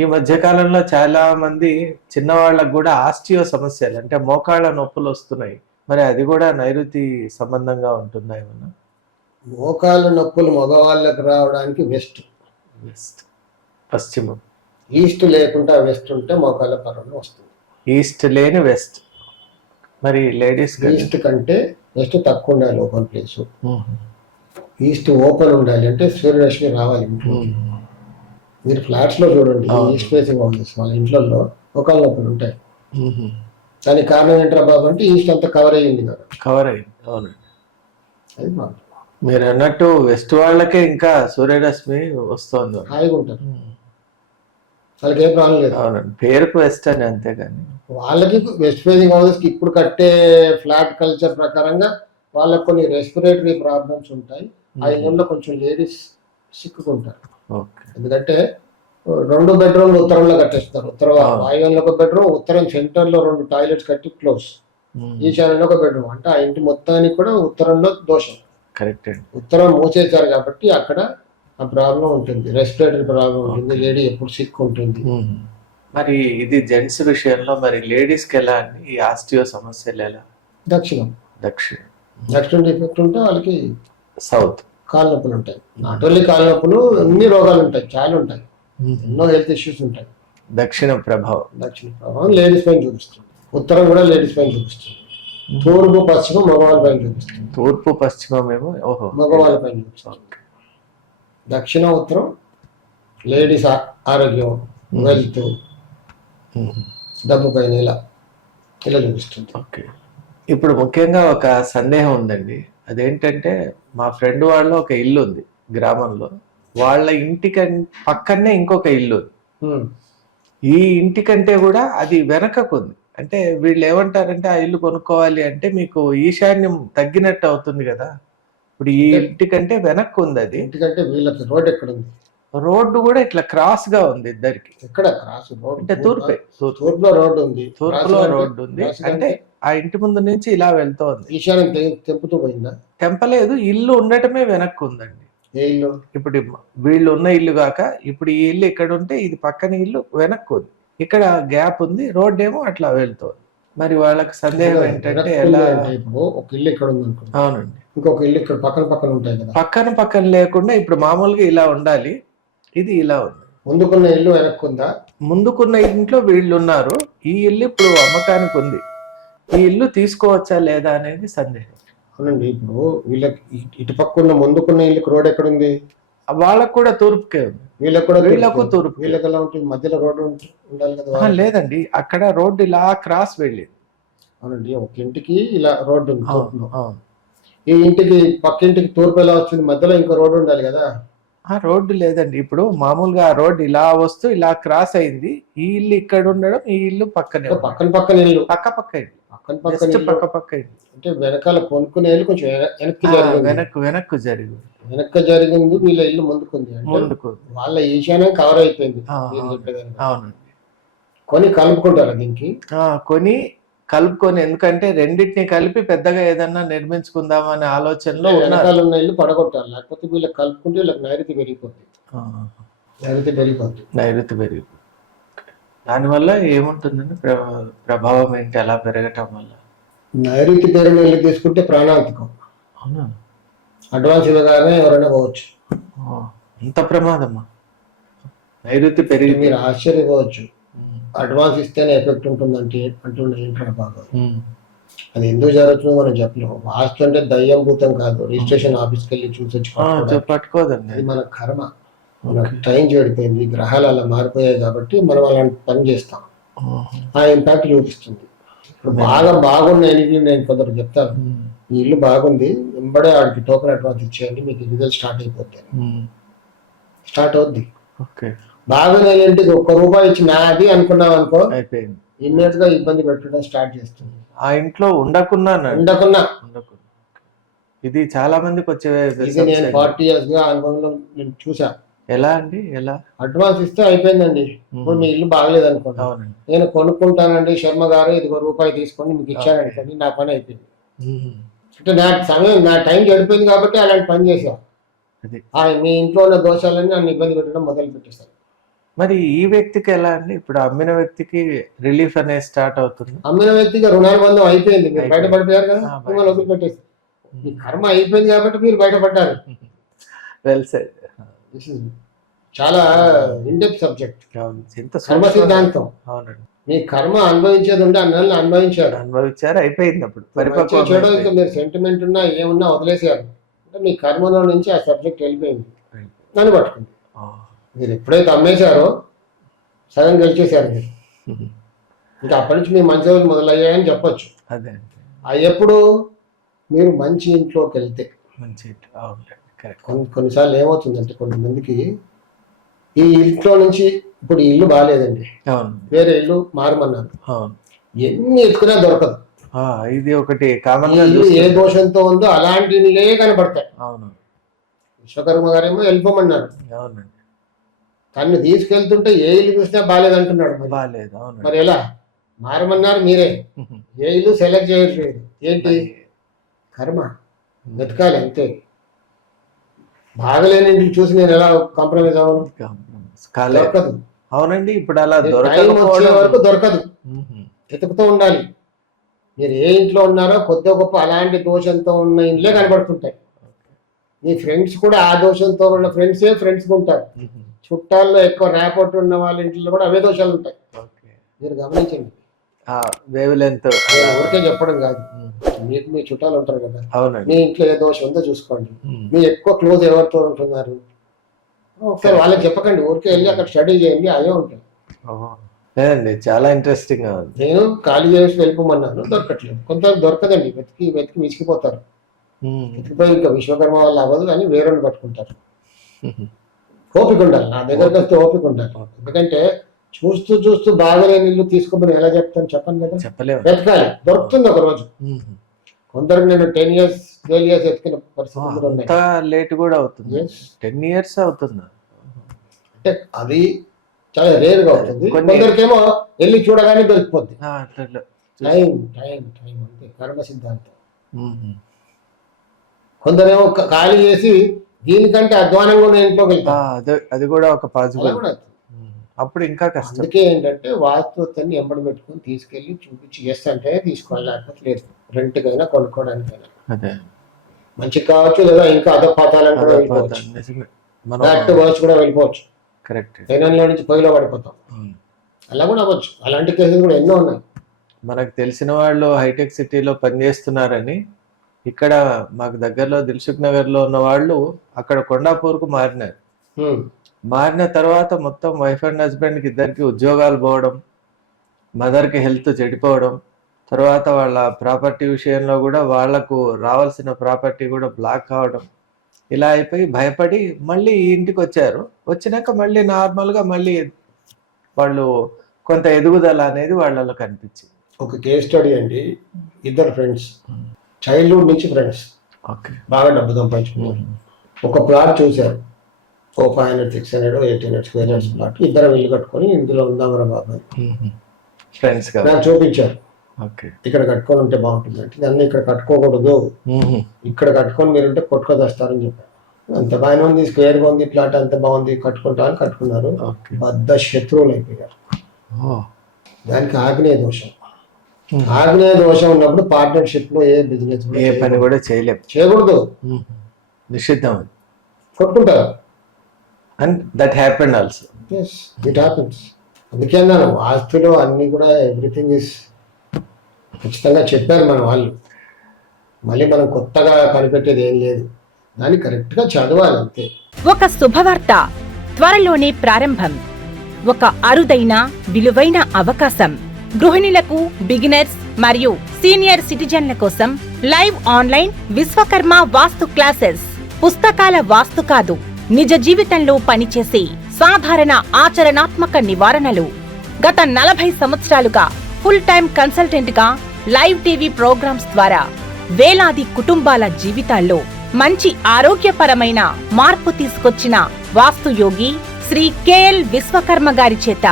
ఈ మధ్య కాలంలో చాలా మంది చిన్నవాళ్ళకు కూడా ఆస్టియో సమస్యలు అంటే మోకాళ్ళ నొప్పులు వస్తున్నాయి. మరి అది కూడా నైరుతి సంబంధంగా ఉంటుందా ఏమన్నా? మోకాళ్ళ నొప్పులు మగవాళ్ళకు రావడానికి వెస్ట్ వెస్ట్, పశ్చిమం. ఈస్ట్ లేకుండా వెస్ట్ ఉంటే మోకాళ్ళ పరంగా వస్తుంది. ఈస్ట్ లేని వెస్ట్. మరి లేడీస్ ఈస్ట్ కంటే వెస్ట్ తక్కువ ఉండాలి ఓపెన్ ప్లేస్. ఈస్ట్ ఓపెన్ ఉండాలి అంటే సూర్యరశ్మి రావాలి ఇంట్లోకి. మీరు ఫ్లాట్స్ లో చూడండి, ఈస్ట్ ఫేసింగ్ హౌసెస్ వాళ్ళ ఇంట్లో మోకాళ్ళ నొప్పులు ఉంటాయి. దానికి కారణం ఏంట్రా బాబు అంటే ఈస్ట్ అంతా కవర్ అయ్యింది కదా. కవర్ అయింది, అవునండి. అది ప్రాబ్లం. మీరు అన్నట్టు వెస్ట్ వాళ్ళకే ఇంకా సూర్యరశ్మి వస్తుంది, హాయిగా ఉంటారు, వాళ్ళకి ఏం ప్రాబ్లం లేదు. అవునండి, పేరుకు వెస్ట్ అని, అంతేగాని వాళ్ళకి వెస్ట్ ఫేసింగ్ హౌసెస్ కి ఇప్పుడు కట్టే ఫ్లాట్ కల్చర్ ప్రకారంగా వాళ్ళకి కొన్ని రెస్పిరేటరీ ప్రాబ్లమ్స్ ఉంటాయి. ఆ ఇళ్ళల్లో కొంచెం లేడీస్ సిక్కుకుంటారు. ఎందుకంటే 2 బెడ్రూమ్లు ఉత్తరంలో కట్టేస్తారు. ఉత్తర వాయువ్యంలో ఒక బెడ్రూమ్, ఉత్తరం సెంటర్ లో 2 టాయిలెట్స్ కట్టి క్లోజ్, ఈశాన్యంలో ఒక బెడ్రూమ్. అంటే ఆ ఇంటి మొత్తానికి కూడా ఉత్తరంలో దోషం. కరెక్ట్. ఉత్తరం మూసేశారు కాబట్టి అక్కడ ఆ ప్రాబ్లం ఉంటుంది, రెస్పిరేటరీ ప్రాబ్లం ఉంటుంది, లేడీ ఎప్పుడు సిక్ ఉంటుంది. మరి ఇది జెంట్స్ విషయంలో, మరి లేడీస్ కి ఎలా అండి ఈ ఆస్టియో సమస్యలు ఎలా? దక్షిణం డిఫెక్ట్ ఉంటే వాళ్ళకి సౌత్ కాళ్ళ నొప్పులు ఉంటాయి. నాట్ ఓన్లీ కాళ్ళ నొప్పులు, అన్ని రోగాలు ఉంటాయి, చాలా ఉంటాయి, ఎన్నో హెల్త్ ఇష్యూస్ ఉంటాయి. దక్షిణ ప్రభావం లేడీస్ పైన చూపిస్తుంది. ఉత్తరం కూడా లేడీస్ పైన చూపిస్తుంది. తూర్పు పశ్చిమం మగవాళ్ళ పైన చూపిస్తుంది. తూర్పు పశ్చిమం ఏమో మగవాళ్ళ పైన చూపిస్తుంది. దక్షిణ ఉత్తరం లేడీస్ ఆరోగ్యం, వెల్త్, డబ్బు పైన ఇలా చూపిస్తుంది. ఓకే. ఇప్పుడు ముఖ్యంగా ఒక సందేహం ఉందండి. అదేంటంటే మా ఫ్రెండ్ వాళ్ళ ఒక ఇల్లు ఉంది గ్రామంలో, వాళ్ళ ఇంటికి పక్కనే ఇంకొక ఇల్లు ఉంది. ఈ ఇంటి కంటే కూడా అది వెనకకుంది. అంటే వీళ్ళు ఏమంటారంటే ఆ ఇల్లు కొనుక్కోవాలి అంటే మీకు ఈశాన్యం తగ్గినట్టు అవుతుంది కదా. ఇప్పుడు ఈ ఇంటి కంటే వెనక్కు ఉంది అది. ఎందుకంటే వీళ్ళకి రోడ్ ఎక్కడ ఉంది? రోడ్డు కూడా ఇట్లా క్రాస్ గా ఉంది ఇద్దరికి. ఎక్కడ క్రాస్? రోడ్ అంటే తూర్పులో రోడ్డు ఉంది, తూర్పులో రోడ్డు ఉంది. అంటే ఆ ఇంటి ముందు నుంచి ఇలా వెళ్తోంది. ఈశాన్యం తెంపుతూ పోయిందా? తెంపలేదు, ఇల్లు ఉండటమే వెనక్కు ఉందండి. ఏ ఇల్లు? ఇప్పుడు వీళ్ళు ఉన్న ఇల్లు కాక ఇప్పుడు ఈ ఇల్లు ఇక్కడ ఉంటే ఇది పక్కన ఇల్లు వెనక్కు ఉంది, ఇక్కడ గ్యాప్ ఉంది, రోడ్ ఏమో అట్లా వెళ్తోంది. మరి వాళ్ళకి సందేహం ఏంటంటే ఎలా? ఇప్పుడు ఒక ఇల్లు ఇక్కడ ఉంది అనుకో. అవునండి. ఇంకొక ఇల్లు ఇక్కడ పక్కన ఉంటాయి కదా. పక్కన లేకుండా ఇప్పుడు మామూలుగా ఇలా ఉండాలి, ఇది ఇలా ఉంది. ముందుకున్న ఇల్లు వెనక్కుందా? ముందుకున్న ఇంట్లో వీళ్ళు ఉన్నారు, ఈ ఇల్లు ఇప్పుడు అమ్మకానికి ఉంది. ఈ ఇల్లు తీసుకోవచ్చా లేదా అనేది సందేహం. అవునండి. ఇప్పుడు వీళ్ళకి ఇటు పక్కన ముందుకున్న ఇల్లుకి రోడ్ ఎక్కడ ఉంది? వాళ్ళకు కూడా తూర్పుకే ఉంది, వీళ్ళకు తూర్పు. వీళ్ళకి ఎలా ఉంటుంది? మధ్యలో రోడ్డు ఉండాలి కదా. లేదండి, అక్కడ రోడ్డు ఇలా క్రాస్ వెళ్ళింది. అవునండి, ఒక ఇంటికి ఇలా రోడ్డు ఉంది. ఈ ఇంటికి పక్క ఇంటికి తూర్పు ఎలా వచ్చింది? మధ్యలో ఇంకో రోడ్డు ఉండాలి కదా. ఆ రోడ్డు లేదండి, ఇప్పుడు మామూలుగా ఆ రోడ్డు ఇలా వస్తూ ఇలా క్రాస్ అయింది. ఈ ఇల్లు ఇక్కడ ఉండడం, ఈ ఇల్లు పక్కనే, పక్కన ఇల్లు, పక్క ఇల్లు అంటే వెనకాల కొనుక్కునే ఇల్లు కొంచెం వెనక్కు జరిగింది. వీళ్ళ ఇల్లు ముందుకుంది, వాళ్ళ ఈశాన్యం కవర్ అయిపోయింది. కొని కలుపుకుంటారు దీనికి, కలుపుకొని, ఎందుకంటే రెండింటిని కలిపి పెద్దగా ఏదన్నా నిర్మించుకుందామనే ఆలోచనలో వెనకాల ఉన్న ఇల్లు పడగొట్టాలి, లేకపోతే వీళ్ళకి కలుపుకుంటే వీళ్ళకి నైరుతి పెరిగిపోతుంది. దానివల్ల ఏముంటుందండి ప్రభావం ఏంటి అలా పెరగటం వల్ల? నైరుతి పెరిగిన ఇల్లు తీసుకుంటే ప్రాణాంతకం. అవునా? అడ్వాన్స్ ఇవ్వగానే ఎవరైనా పోవచ్చు. అంత ప్రమాదమా? నైరుతి పెరిగి మీరు ఆశ్చర్యపోవచ్చు, అడ్వాన్స్ ఇస్తేనే ఎఫెక్ట్ ఉంటుందంటే అంటుండే బాగా. అది ఎందుకు జరుగుతుందో మనం చెప్పలేము. వాస్తు అంటే దయ్యం భూతం కాదు, రిజిస్ట్రేషన్ ఆఫీస్కి వెళ్ళి చూసొచ్చు పట్టుకోదండి. అది మన కర్మ, మన టైం చెడిపోయింది, గ్రహాలు అలా మారిపోయాయి కాబట్టి మనం అలాంటి పని చేస్తాం, ఆ ఇంపాక్ట్ చూపిస్తుంది. ఇప్పుడు బాగున్న ఇల్లు నేను కొందరు చెప్తాను, ఈ ఇల్లు బాగుంది, వెంబడే ఆడికి టోకెన్ అడ్వాన్స్ ఇచ్చేయండి, మీకు రిజల్ట్ స్టార్ట్ అయిపోతాయి. స్టార్ట్ అవుద్ది. బాగున్న ఇంటికి ₹1 ఇచ్చి నాది అనుకున్నాం అనుకో, ఇమ్మీడియట్ గా ఇబ్బంది పెట్టడం స్టార్ట్ చేస్తుంది. ఆ ఇంట్లో ఉండకున్నా ఇది చాలా మందికి వచ్చే. నేను 40 years గా అనుభవంలో నేను చూసా. ఎలా అండి? ఎలా? అడ్వాన్స్ ఇస్తే అయిపోయిందండి. ఇప్పుడు మీ ఇల్లు బాగలేదు అనుకోండి, నేను కొనుక్కుంటానండి శర్మ గారు, ఇది ₹1 తీసుకొని మీకు ఇచ్చాననుకోండి, నా పని అయిపోయింది. అంటే నా టైం గడిపోయింది కాబట్టి అలాంటి పని చేసా. మీ ఇంట్లో ఉన్న దోషాలన్నీ నన్ను ఇబ్బంది పెట్టడం మొదలు పెట్టేశారు. మరి ఈ వ్యక్తికి ఎలా అండి? ఇప్పుడు అమ్మిన వ్యక్తికి రిలీఫ్ అనేది స్టార్ట్ అవుతుంది. అమ్మిన వ్యక్తిగా రుణాల బంధం అయిపోయింది, మీరు అయిపోయింది. బయటపడిపోయారు కదా, ఆ, బయట. మిమ్మల్ని వదిలిపెట్టేసి మీ కర్మ అయిపోయింది కాబట్టి మీరు బయటపడ్డారు. Well said. దిస్ ఇస్ చాలా ఇన్డెప్త్ సబ్జెక్ట్. ఎంత కర్మ సిద్ధాంతం. అవునండి. మీ కర్మ అనుభవించేది ఉంటే అన్నల్ని అనుభవించారు, అనుభవించారు, అయిపోయింది. అప్పుడు మంచిగా చెడు ఇంకా మీరు సెంటిమెంట్ ఉన్నా ఏమున్నా వదిలేసారు అంటే మీ కర్మలో నుంచి ఆ సబ్జెక్ట్ వెళ్ళిపోయింది, నన్ను పట్టుకుంది. మీరు ఎప్పుడైతే అమ్మేశారో సగం గెలిచేశారు మీరు. ఇంకా అప్పటి నుంచి మీ మంచి రోజులు మొదలయ్యాయని చెప్పొచ్చు. అదే ఎప్పుడు మీరు మంచి ఇంట్లోకి వెళ్తే. మంచి కొన్నిసార్లు ఏమవుతుందంటే కొంతమందికి ఈ ఇంట్లో నుంచి ఇప్పుడు ఈ ఇల్లు బాగాలేదండి, వేరే ఇల్లు మారమన్నారు, ఎన్ని ఎత్తుకున్నా దొరకదు. ఇది ఒకటి కామన్ గా ఏ దోషంతో ఉందో అలాంటి ఇళ్ళే కనబడతాయి. విశ్వకర్మ గారేమో వెళ్ళిపోమన్నారు, తను తీసుకెళ్తుంటే ఏ ఇల్లు చూసినా బాగాలేదంటున్నాడు. మరి ఎలా మారమన్నారు మీరే, ఏ ఇల్లు సెలెక్ట్ చేయట్లేదు. ఏంటి కర్మ, వెతకాలి అంతే. బాగలేని ఇంటికి చూసి నేను ఎలా కాంప్రమైజ్ అవ్వను? దొరకదు. అవునండి, ఇప్పుడు అలా టైం వచ్చే వరకు దొరకదు, వెతుకుతూ ఉండాలి. మీరు ఏ ఇంట్లో ఉన్నారో కొద్ది గొప్ప అలాంటి దోషంతో ఉన్న ఇంట్లే కనబడుతుంటాయి. మీ ఫ్రెండ్స్ కూడా ఆ దోషంతో ఉన్న ఫ్రెండ్సే ఫ్రెండ్స్గా ఉంటారు. చుట్టాల్లో ఎక్కువ ర్యాపోర్ట్ ఉన్న వాళ్ళ ఇంట్లో కూడా అవే దోషాలు ఉంటాయి. మీరు గమనించండి. ఊరికే చెప్పడం కాదు, మీకు మీ చుట్టాలు ఉంటారు కదా, మీ ఇంట్లో ఏ దోషం ఉందో చూసుకోండి. మీ ఎక్కువ క్లోజ్ ఎవరితో ఉంటున్నారు ఒకసారి వాళ్ళకి చెప్పకండి, ఊరికే వెళ్ళి అక్కడ స్టడీ చేయండి, అవే ఉంటాయి. లేదండి, చాలా ఇంట్రెస్టింగ్ గా ఉంది. నేను ఖాళీ చేసి వెళ్ళిపోమన్నాను, దొరకట్లేదు. కొంత దొరకదండి, వెతికి వెతికి విసిగిపోతారు. వెతికిపోయి ఇంకా విశ్వకర్మ వాళ్ళు అవ్వదు కానీ వేరే పట్టుకుంటారు. ఓపిక ఉండాలి, నా దగ్గరకు వస్తే ఓపిక ఉండాలి. ఎందుకంటే చూస్తూ చూస్తూ బాగాలేని ఇల్లు తీసుకోమని ఎలా చెప్తాను చెప్పండి కదా, చెప్పలేము. వెతకాలి, దొరుకుతుంది ఒక రోజు. కొందరికి నేను 10 years 12 years ఎత్తుకున్న పరిస్థితులు ఉన్నాయి. లేట్ కూడా అవుతుంది, 10 years అవుతుంది అంటే అది చాలా రేర్ గా అవుతుంది. కొందరికేమో వెళ్ళి చూడగానే దొరికిపోద్ది. టైం టైం టైం అంతే, కర్మ సిద్ధాంతం. కొందరేమో ఖాళీ చేసి దీనికంటే అధ్వానంగా ఉన్న ఇంట్లోకి వెళ్తారు, అది కూడా ఒక పాజిబుల్. అప్పుడు ఇంకా కష్టం. అందుకే ఏంటంటే వాస్తుత్వాన్ని ఎంబడి పెట్టుకుని తీసుకెళ్లి చూపించి చేస్తే తీసుకోవాలి, లేకపోతే లేదు. రెంట్కైనా కొనుక్కోవడానికైనా మంచి కావచ్చు, లేదా ఇంకా అధపాతాలను కూడా వెళ్ళిపోవచ్చు, కూడా వెళ్ళిపోవచ్చు. పెనంలో నుంచి పొయ్యిలో పడిపోతాం, అలా కూడా అవ్వచ్చు. అలాంటి కేసులు కూడా ఎన్నో ఉన్నాయి. మనకు తెలిసిన వాళ్ళు హైటెక్ సిటీలో పనిచేస్తున్నారని ఇక్కడ మాకు దగ్గరలో దిల్సుఖ్ నగర్ లో ఉన్న వాళ్ళు అక్కడ కొండాపూర్కు మారినారు. మారిన తర్వాత మొత్తం వైఫ్ అండ్ హస్బెండ్కి ఇద్దరికి ఉద్యోగాలు పోవడం, మదర్కి హెల్త్ చెడిపోవడం, తర్వాత వాళ్ళ ప్రాపర్టీ విషయంలో కూడా వాళ్లకు రావాల్సిన ప్రాపర్టీ కూడా బ్లాక్ కావడం, ఇలా అయిపోయి భయపడి మళ్ళీ ఇంటికి వచ్చారు. వచ్చినాక మళ్ళీ నార్మల్గా మళ్ళీ వాళ్ళు కొంత ఎదుగుదల అనేది వాళ్ళలో కనిపించింది. ఒక కేస్ స్టడీ అండి, ఇద్దరు ఫ్రెండ్స్, చైల్డ్హుడ్ నుంచి ఫ్రెండ్స్, బాగా డబ్బు సంపాదించుకున్నారు. ఒక ప్లాట్ చూశారు, 500 600 1800 స్క్వేర్ యార్డ్స్ ప్లాట్. ఇద్దరు ఇల్లు కట్టుకొని ఇందులో ఉందామరా బాబా ఫ్రెండ్స్ నాకు చూపించారు. ఇక్కడ కట్టుకొని ఉంటే బాగుంటుంది అంటే, దాన్ని ఇక్కడ కట్టుకోకూడదు, ఇక్కడ కట్టుకొని మీరుంటే కొట్టుకొస్తారని చెప్పారు. అంత బాగానే ఉంది, స్క్వేర్గా ఉంది ప్లాట్, అంత బాగుంది, కట్టుకుంటా అని కట్టుకున్నారు. పెద్ద శత్రువులు అయిపోయారు. దానికి ఆగ్నేయ దోషం. ఆగ్నేయ దోషం ఉన్నప్పుడు పార్ట్నర్షిప్ లో ఏ బిజినెస్ ఏ పని కూడా చేయకూడదు, నిషిద్ధం, కొట్టుకుంటారు. And that happened also. yes it happens. అందుకే అన్నాను, ఆస్తులు అన్ని కూడా ఎవ్రీథింగ్ ఇస్ ఖచ్చితంగా చెప్పారు మన వాళ్ళు. మళ్ళీ మనం కొత్తగా కనిపెట్టేది ఏం లేదు, దాన్ని కరెక్ట్ గా చదవాలి అంతే. ఒక శుభవార్త త్వరలోనే ప్రారంభం. ఒక అరుదైన విలువైన అవకాశం. గృహిణులకు, బిగినర్స్ మరియు సీనియర్ సిటిజన్ల కోసం లైవ్ ఆన్లైన్ విశ్వకర్మ వాస్తు క్లాసెస్. పుస్తకాల వాస్తు కాదు, నిజ జీవితంలో పనిచేసే సాధారణ ఆచరణాత్మక నివారణలు. గత 40 సంవత్సరాలుగా ఫుల్ టైం కన్సల్టెంట్ గా లైవ్ టీవీ ప్రోగ్రామ్స్ ద్వారా వేలాది కుటుంబాల జీవితాల్లో మంచి ఆరోగ్యపరమైన మార్పు తీసుకొచ్చిన వాస్తుయోగి శ్రీ కెఎల్ విశ్వకర్మ గారి చేత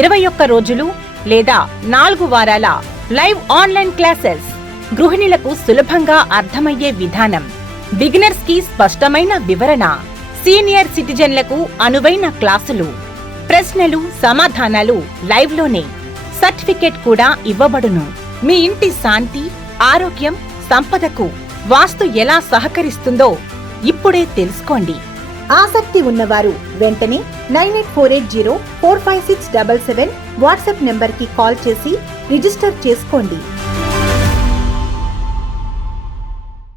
21 రోజులు లేదా 4 వారాల లైవ్ ఆన్లైన్ క్లాసెస్. గృహిణులకు సులభంగా అర్థమయ్యే విధానం, బిగినర్స్ కి స్పష్టమైన వివరణ, సీనియర్ సిటిజన్లకు అనువైన క్లాసులు. ప్రశ్నలు సమాధానాలు లైవ్ లోనే. సర్టిఫికేట్ కూడా ఇవ్వబడును. మీ ఇంటి శాంతి, ఆరోగ్యం, సంపదకు వాస్తు ఎలా సహకరిస్తుందో ఇప్పుడే తెలుసుకోండి. ఆసక్తి ఉన్నవారు వెంటనే 9848045677 వాట్సాప్ నెంబర్కి కాల్ చేసి రిజిస్టర్ చేసుకోండి.